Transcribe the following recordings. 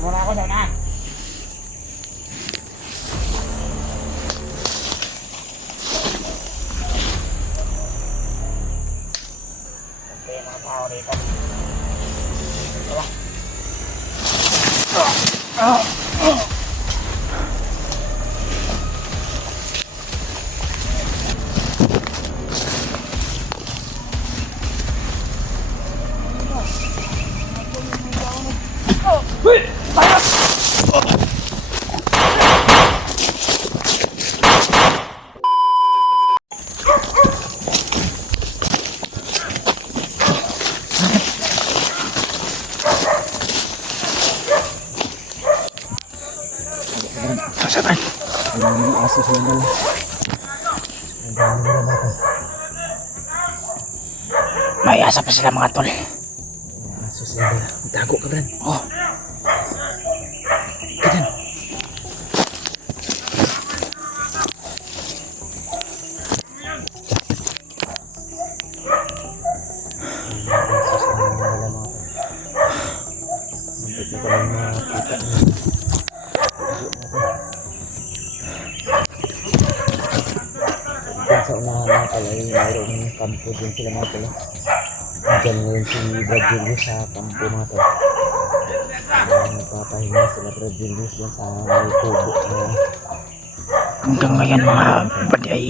Muna ako doon, ha? Okay, mga tao dito. Diba? Saan? Ang dami ng aso sa dala. Ang dami nila natin. May asa pa sila mga tol. Ang aso sa dala. Tago ka Brad. Oh. Ganyan. Ang aso sa dala mga tol. Hindi ko lang makita niya. Diyan sa unahan na pala ay mayroong kampo din sila mga tol. Diyan ngayon si Brad Julius sa kampo mga tol. Nagpapahinga sila Brad Julius dyan sa may tubo na Hanggang ngayon mga badi ay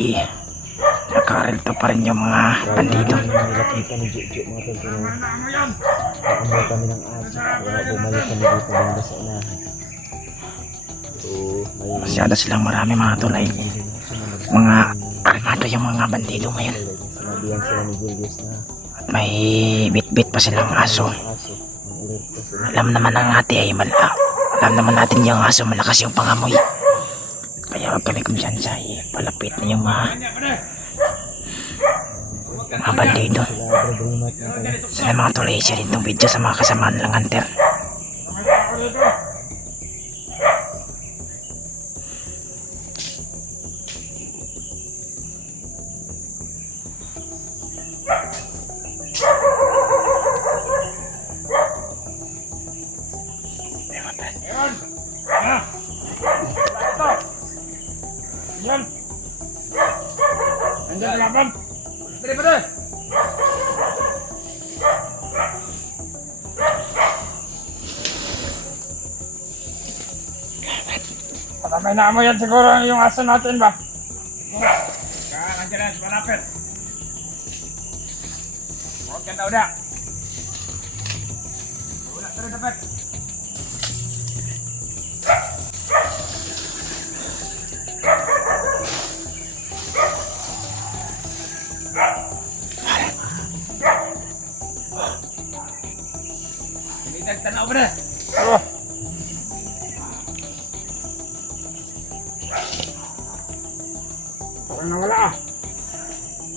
nakarelto pa rin yung mga bandido. nilapitan ni Juju mga tol. Pero naamoy kami ng aso. Kaya bumalik kami dito banda sa unahan. So may Masyado silang marami mga tol ay mga armado yung mga bandido ngayon. sinabihan sila ni Julius na At may bit-bit pa silang aso. ang aso. Ang alerto sila. Alam naman ng ate ay alam naman natin yung aso malakas yung pangamoy. Kaya huwag kami kumpiyansa ay palapit na yung mga bandido. Sila Brad Rimat na tayo. Sana mga tol ay share itong video sa mga kasamaan lang hunter. Ayun! Ha? Ito! Yan! Nandiyan sa laban! Pwede, pwede! Patapay na mo yan siguro yung aso natin ba? Kaya nandiyan na, malapit. Huwag ka daw na. Wala, tara dapat. Hindi tanaw ba na? Oh. Parang nawala ah.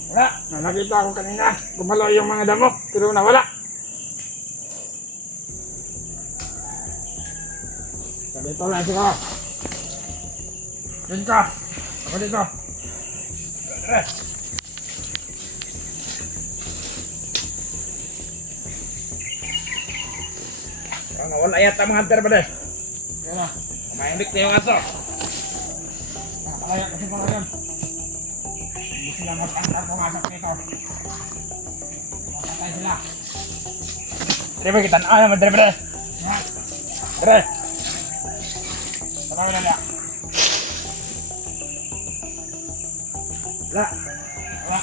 Wala, nakita ako kanina. Gumalaw yung mga damo, pero nawala. So, dito lang siguro. Dito ka. Ako dito. Tara. Parang nawala yata mga hunter ba deh? Kaya na, kumaindik na yung aso. Nakakalaya kasi pala yun. Hindi sila mag-antar pumasok dito. Makatay sila. Dere ba kita na naman, dere ba deh? Dere! Tama na niya. Wala. Wala.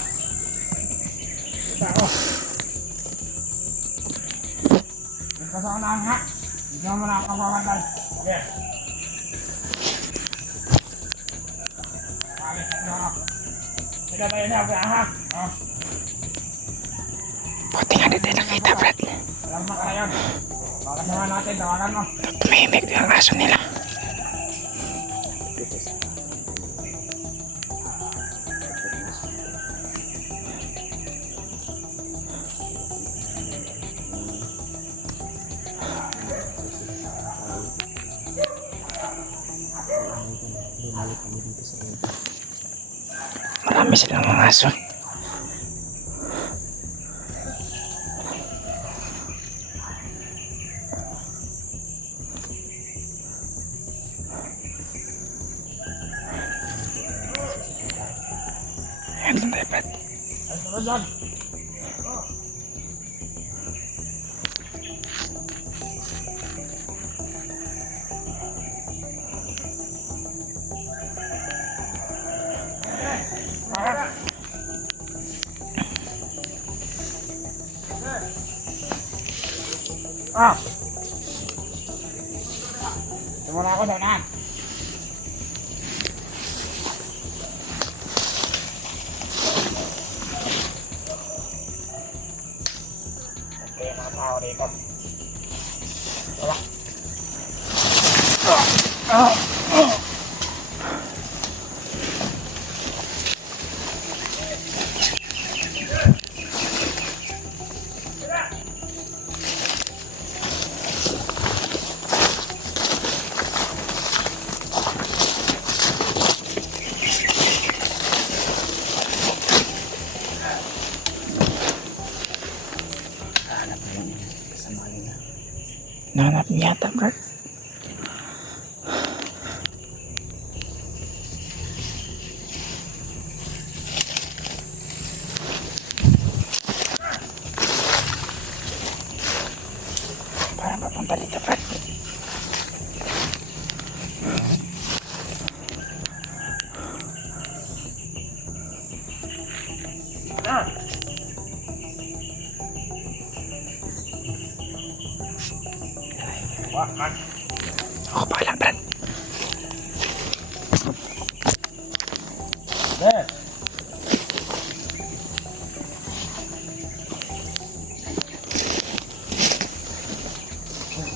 Kita ako. Ito sa unahan ha. Hindi mo na ako kapapantay. Okay. Alis na ako. Sige tayo na, ha? Oh. Buti nga dito nakita Brad. Alam mo ka yun. Baka naman natin, tawagan mo. Tumimik yung aso nila. Dito sa bumalik kami dito sa dito. Marami silang mga aso. yan. Ah! Tumula ako doon, ha? Okay, mga tao dito. Tara. Nahanap niya yata, Brad. Parang papunta dito, Brad. Wah, kan. Ako pala, Brad. Deh.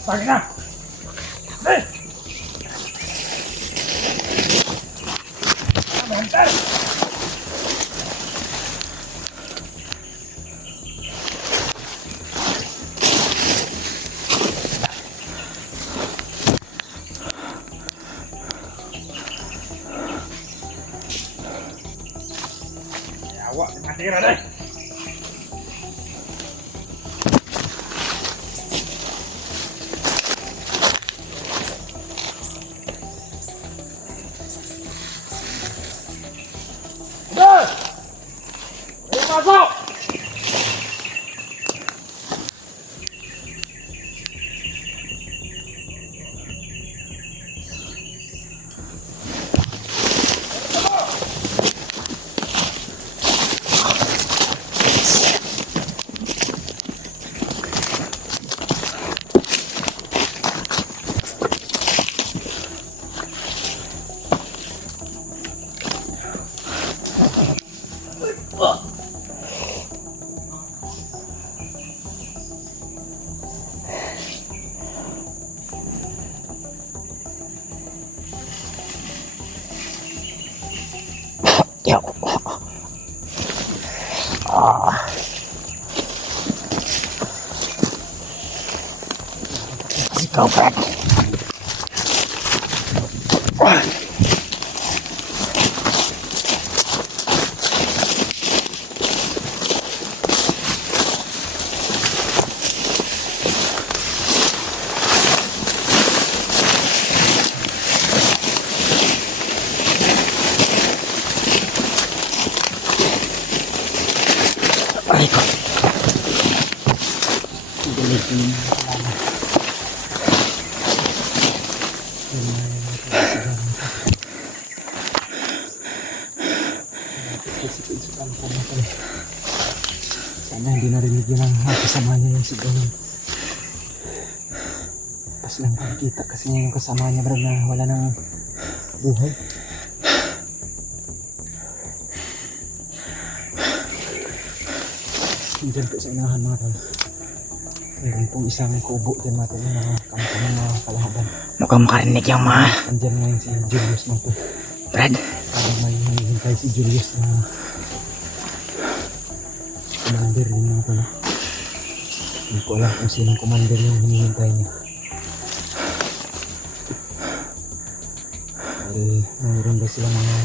Pagi na. Deh. Bentar. Awak dengan tira deh. Udah. Ayo masuk. Yo. Ah. Let's go, Brad. Aray ko. Sana hindi narinig yun ang kasama niya yung sigaw niya. Pas lang nakikita kasi niya yung kasama niya, Brad, na wala nang buhay. Diyan po sa unahan, mga tol. Meron pong isang kubo dyan, mga tol, na kamukha ng mga kalaban. Mukhang makarinig yung mga... Andyan ngayon si Julius, mga tol. Brad. Parang may hinihintay si Julius na commander din, mga tol. Hindi ko alam kung sinong commander yung hinihintay niya. Dahil mayroon ba sila mga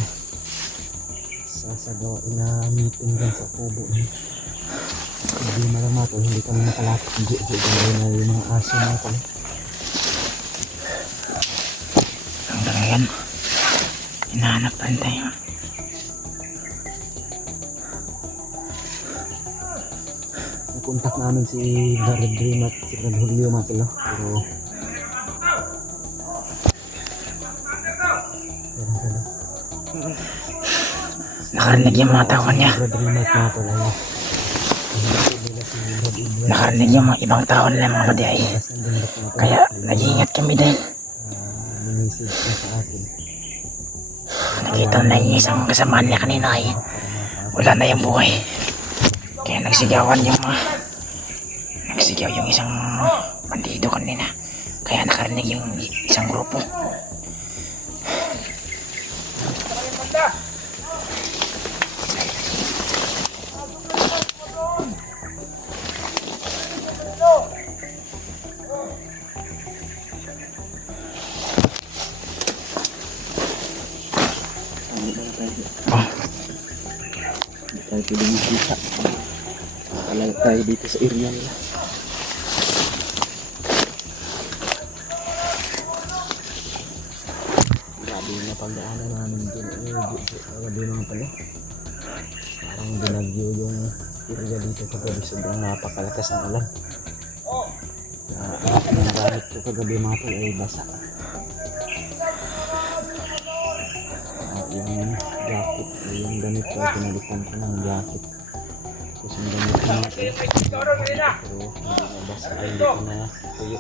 sasagawain na meeting dyan sa kubo niya. Hindi malamat o hindi kami nakalapit ng Jojo na yung mga aso, mga tol. Hanggang ngayon, hinahanap pa rin tayo. contact namin si Brad Dream at si Brad Julio mga tol, pero Nakarinig yung mga tao niya. Brad Dream at mga tol ay Nakarinig yung mga ibang tao nila mga buddy ay. Kaya nag-iingat kami dahil minisig na sa atin. nakita na yung isang kasama niya kanina ay wala na yung buhay. Kaya nagsigawan yung nagsigaw yung isang bandido kanina. Kaya nakarinig yung isang grupo. Hindi tayo pwede makita. Nakalayo tayo dito sa area nila. Grabe yung napagdaanan namin din. Grabe mga pala. Parang binagyo yung area dito kagabi. Sobrang napakalakas ng ulan. Kaya ang gamit ko kagabi mga pala ay basa. Yung jacket, yung damit ko, pinalitan ko ng jacket. Tapos yung damit ko natin, pero hindi na basa, ay hindi ko na tuyo.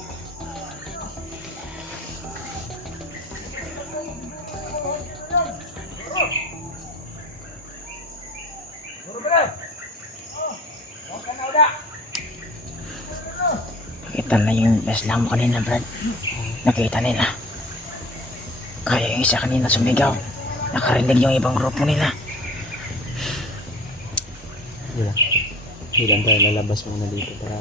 Nakita na yung Islam kanina, Brad. Nakita nila. Kaya yung isa kanina sumigaw. Nakarinig yung ibang grupo nila. Hindi tayo lalabas muna dito para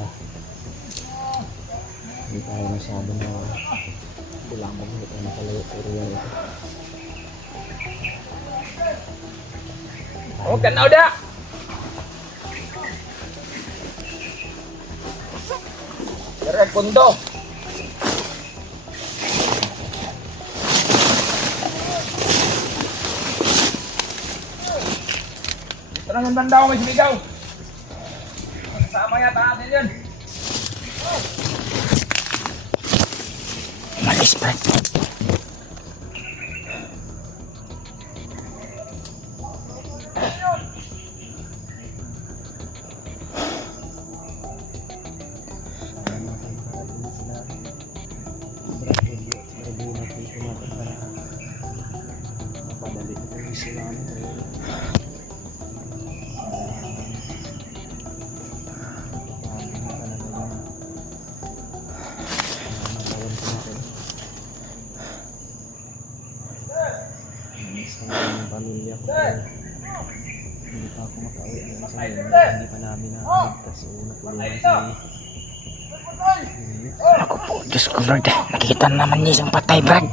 hindi tayo masyado na bulambog, hindi tayo makalayo sa area ito. Oh, kan udah. Direct pundo. Tenang yung banda ko may sumigaw. Kasama yata natin yun. Malis, Brad. Sa pamilya ko, hindi pa ako makauwi hanggang sa ngayon, hindi pa namin nakaligtas o natulungan Ako po, Diyos ko Lord. Nakita naman niya isang patay, Brad.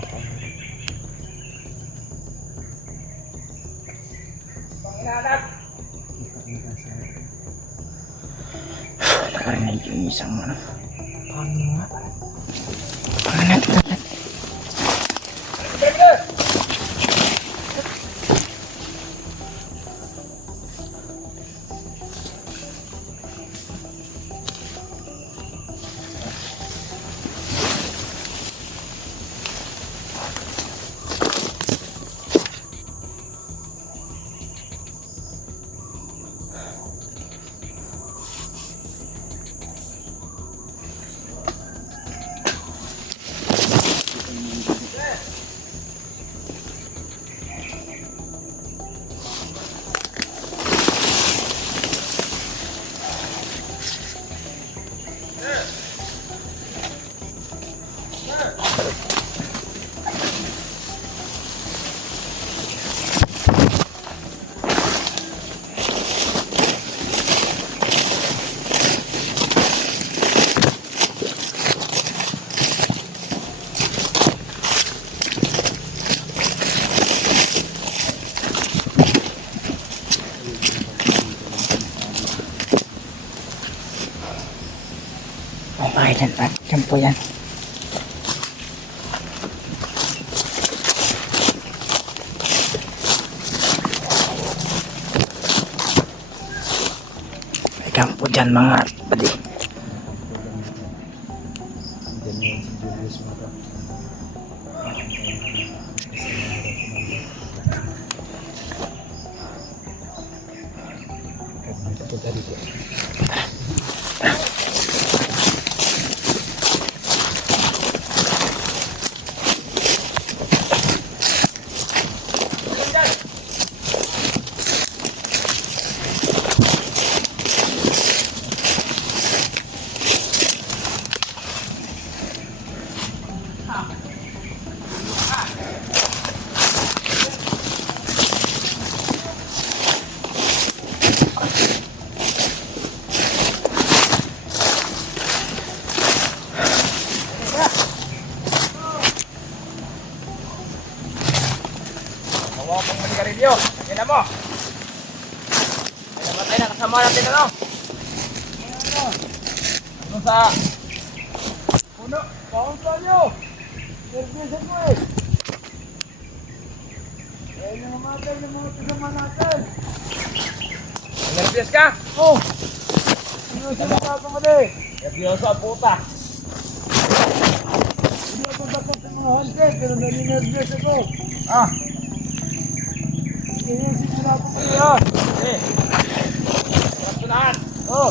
Nakarinig yung isang panganak, Brad. Okay, dyan, Brad. Dyan po yan. Ikaw po dyan mga pati. Julius mga tol. Punta dito. Bawa pang manigarilyo. Tingnan mo. Ay namatay na kasama natin ano. Ano sa puno? Bawang sa nyo. Nervyosan mo eh. Eh, nangamatay ng mga kasama natin. Nervyos ka? Oo. Ano sa mga mo din? Nervyoso ang puta. Hindi ako takot sa mga hunted, pero naninervyos ako. Ah. Inisip mo na ako kayo. Eh. Sarap tunahan. Oo.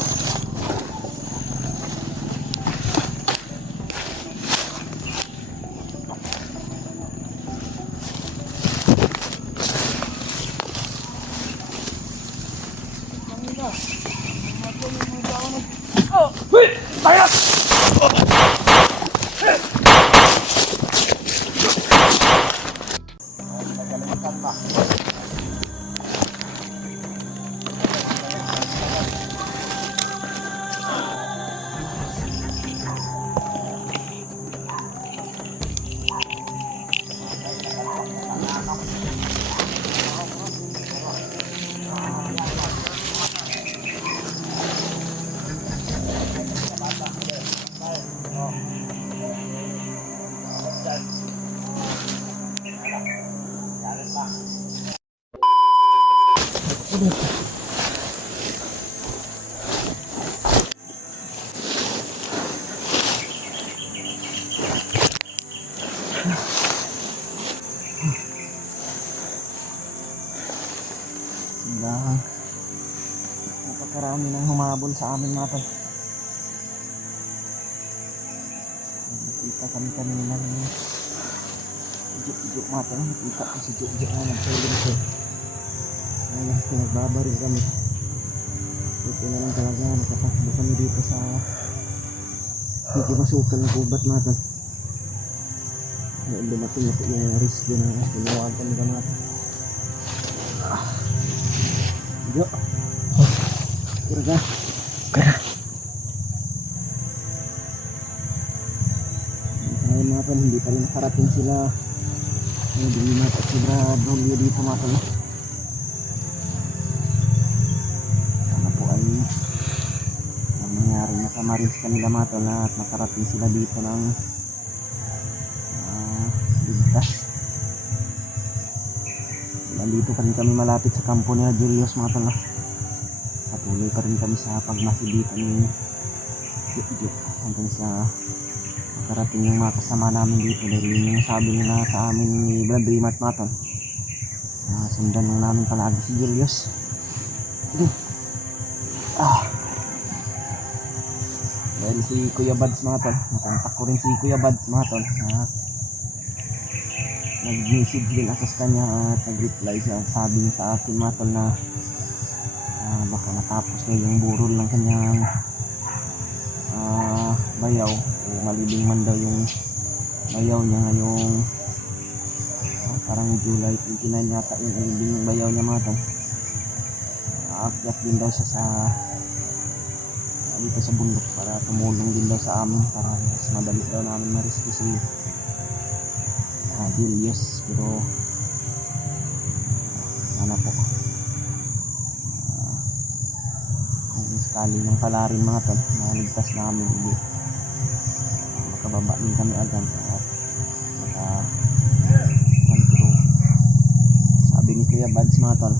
Oh! Wait! Tayo! Dahil napakarami ng humabol sa amin mga tol. Nakita kami kanina ng juk-juk mga tol. Nakita ko si juk-juk na nagsulim ko. Ngayon pinagbabaril kami. Buti na lang talaga nakatakbo kami dito sa medyo masukal na kubat mga tol. Ngayon dumating na po yung rescue na tinawag kami ka mga tol. Jo. Kira ka. Kaya, Ngayon mga tol, hindi pa rin nakarating sila. Hindi natin sila dolyo dito mga tol. Sana po ay ang nangyari na sa Marines kanila mga tol at nakarating sila dito ng ligtas. Nandito pa rin kami malapit sa kampo ni Julius mga tol. Patuloy pa rin kami sa pagmasid dito ni Juk hanggang sa makarating yung mga kasama namin dito dahil yun yung sabi nila sa amin ni Brad Rimat mga tol. Sundan lang namin palagi si Julius. Dahil si Kuya Bads mga tol, nakontak ko rin si Kuya Bads mga tol. Nag-message din ako sa kanya at nag-reply siya. Sabi niya sa akin mga tol na baka matapos na yung burol ng kanyang bayaw o malibing man daw yung bayaw niya ngayong parang July 29 yata yung malibing yung bayaw niya mga tol. Aakyat din daw siya sa dito sa bundok para tumulong din daw sa amin para mas madali daw namin ma-rescue si Julius. Pero sana po kung sakali ng palarin mga tol maligtas namin hindi makababa din kami agad at control. Sabi ni Kuya Bads mga tol,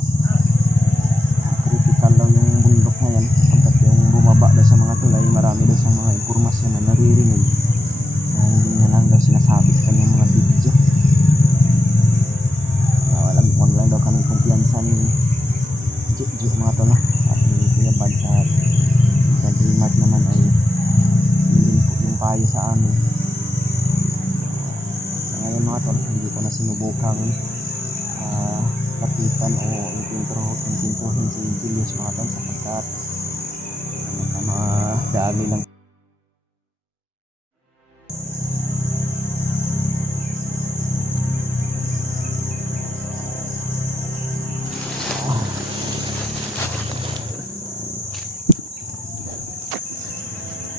critical daw yung bundok ngayon sapagkat yung bumaba daw sa mga tulay marami daw sa mga impormasyon na naririnig na hindi niya sabi sa kanyang mga video. Wag lang daw kami kumpiyansa ni Juju mga tol, no? At ni Kuya Bad sa Dreamart naman ay hindi po yung payo sa amin. Sa ngayon mga tol, hindi ko na sinubukang lapitan o intintrohin si Julius mga tol, sapagkat mga dali lang.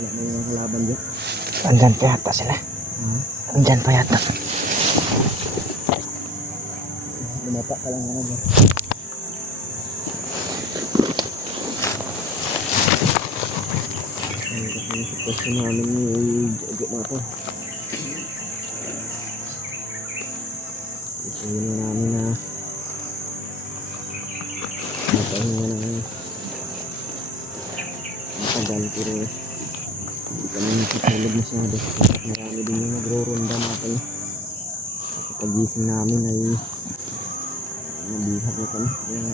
Wala na yung mga kalaban dyan. Andyan pa yata sila. Andyan pa yata. Lumapa ka lang naman dyan. Ay, kasi yung sitwasyon namin ni Jojo mga to. Isayin na namin na matahinga ng matagal, pero hindi kami nakatulog masyado sapagkat marami din yung nagro-ronda mga to. Sa pagising namin ay nabihag na kami, kaya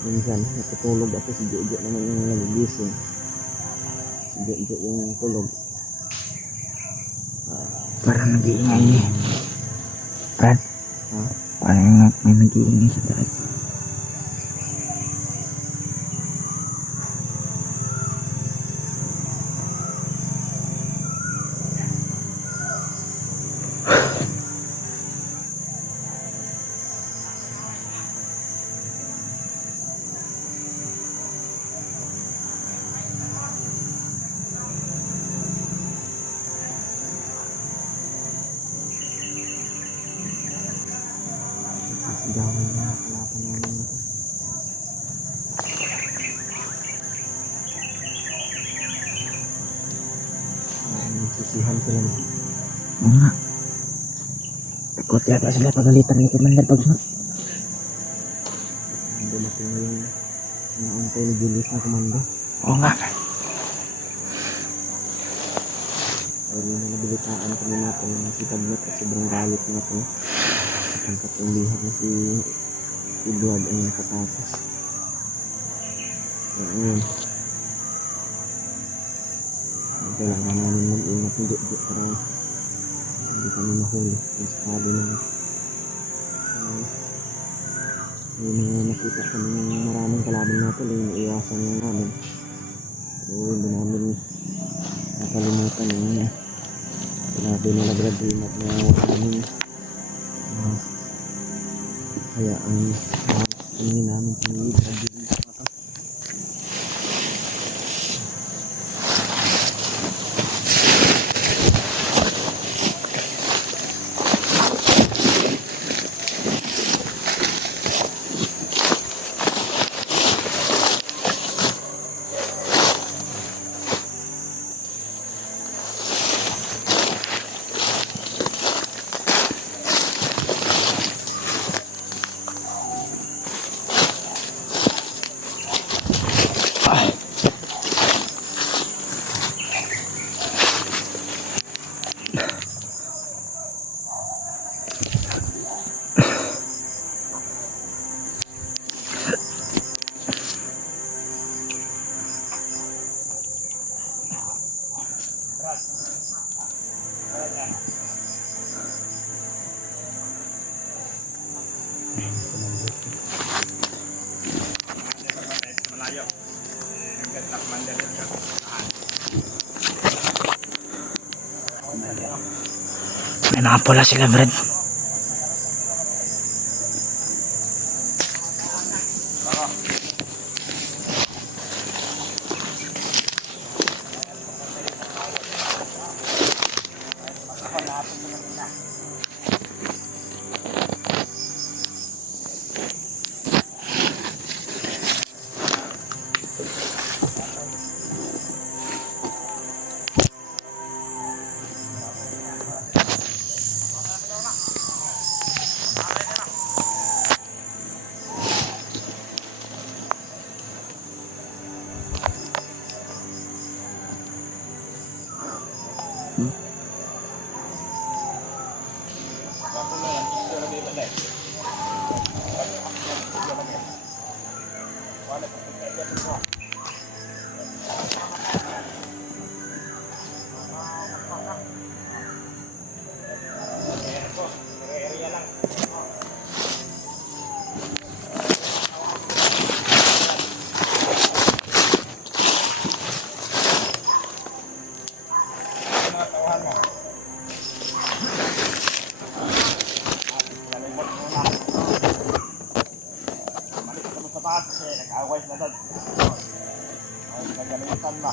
minsan natutulog ako, si Jojo naman yung nagigising. Si Jojo yung tulog. Parang nag-iingay. Brad, Ha? parang may nag-iingay sa taas. Sigawan yung mga kalaban namin na to. Nagsisihan sila na. Oo nga. Takot yata sila pagalitan ni Commander Pagsmart. Dumating na yung naantay ni Julius na komando. Oo nga. Ay na nabilitaan kami natin ng si Tablet at sobrang galit natin. Pagkat umihag na si Edward ay nakatakas. Kaya ngayon, kailangan namin mag-ingat ng Jojo para hindi kami mahuli. Kung sakali na may mga nakita kami ng maraming kalaban natin, yung iwasan lang namin. So hindi namin nakalimutan yung sinabi nila Bradley at na huwag namin kaya ang tingin namin si Bradley. Malayo. Hanggang na Commander. May mga pula sila, Brad. boys na doon. Ay, nagalitan ba?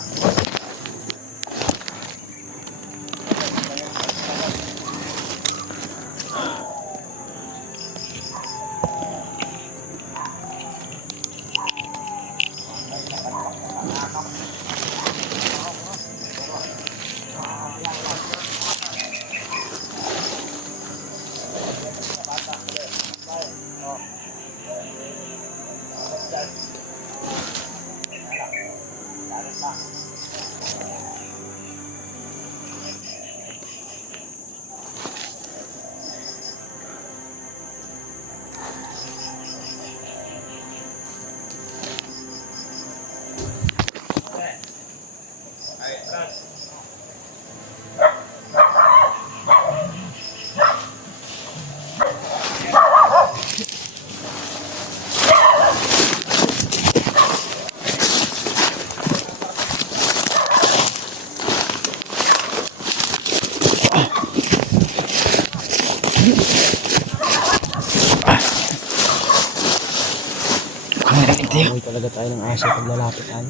Mukhang narinig tayo. Amoy talaga tayo ng aso pag lalapit tayo.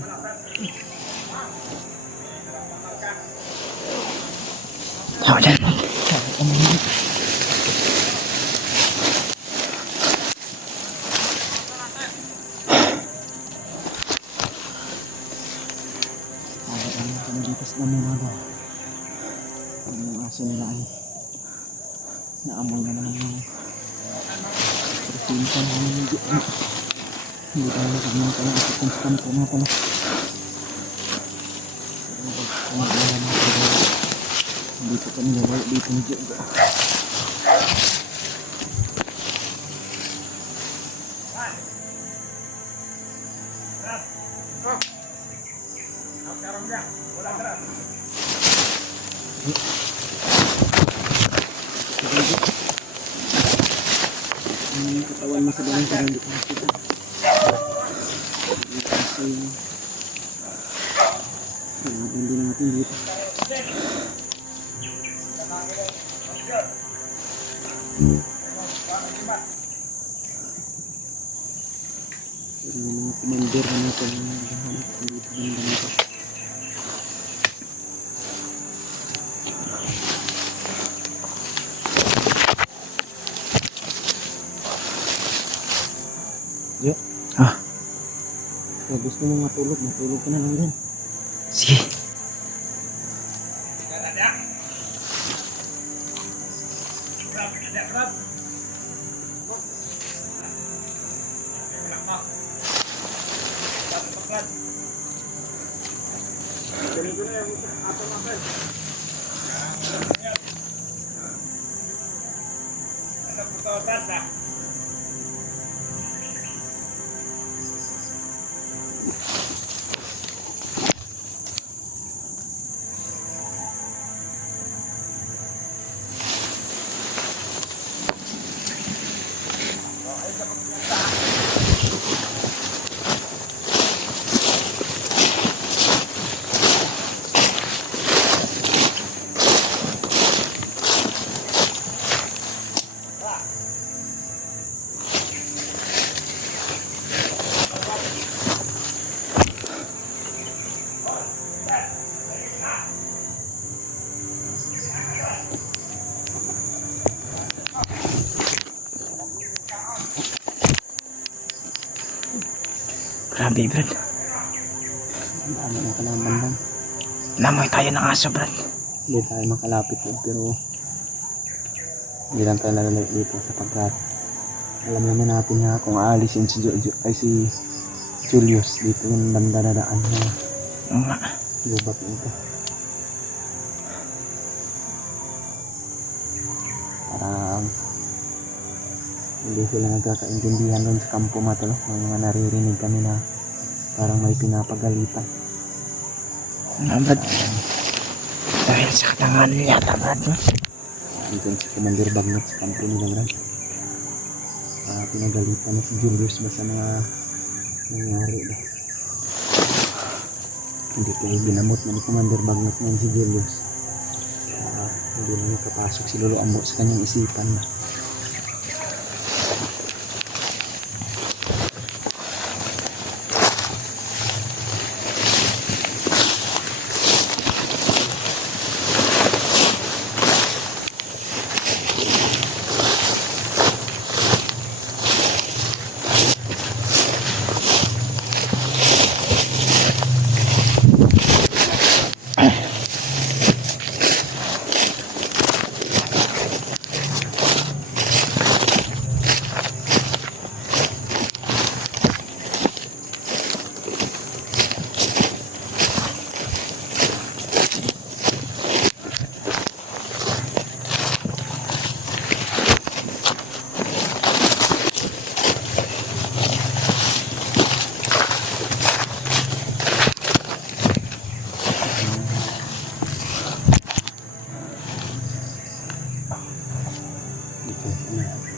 Ako dyan. Ang panagitas na muna ba? Ang mga aso nila ay naamoy na naman yung prosinta na hindi tayo kami talaga sa konstant po na pala. Dito kami nawala dito ni Jojo. Ang katawan mo sa dalang parang dito nakita. Dito kasi kailangan din natin dito. Pero yung mga commander na natin naghahanap dito banda nito. Yo. Ah, Kung gusto mong matulog ka na lang din. sige. Grabe, Brad. Ang dami ng kalaban lang. Namoy tayo ng aso, Brad. Hindi tayo makalapit din pero hindi lang tayo nalalagay dito sapagkat alam naman natin na kung aalisin si Jojo ay si Julius dito yung banda na daan na Oo nga. lubat nito. Parang hindi sila nagkakaintindihan doon sa kampo matalo. May mga naririnig kami na parang may pinapagalitan. Nga, Brad. Dahil sa katanganan yata, Brad. No? Dito si Commander Bagnat sa kampo nila, Brad. Pinagalitan na si Julius ba sa mga nangyari ba. Hindi tayo ginamot na ni Commander Bagnat ngayon si Julius. Hindi na nakapasok si Lolo Ambo sa kanyang isipan ba. Ito na.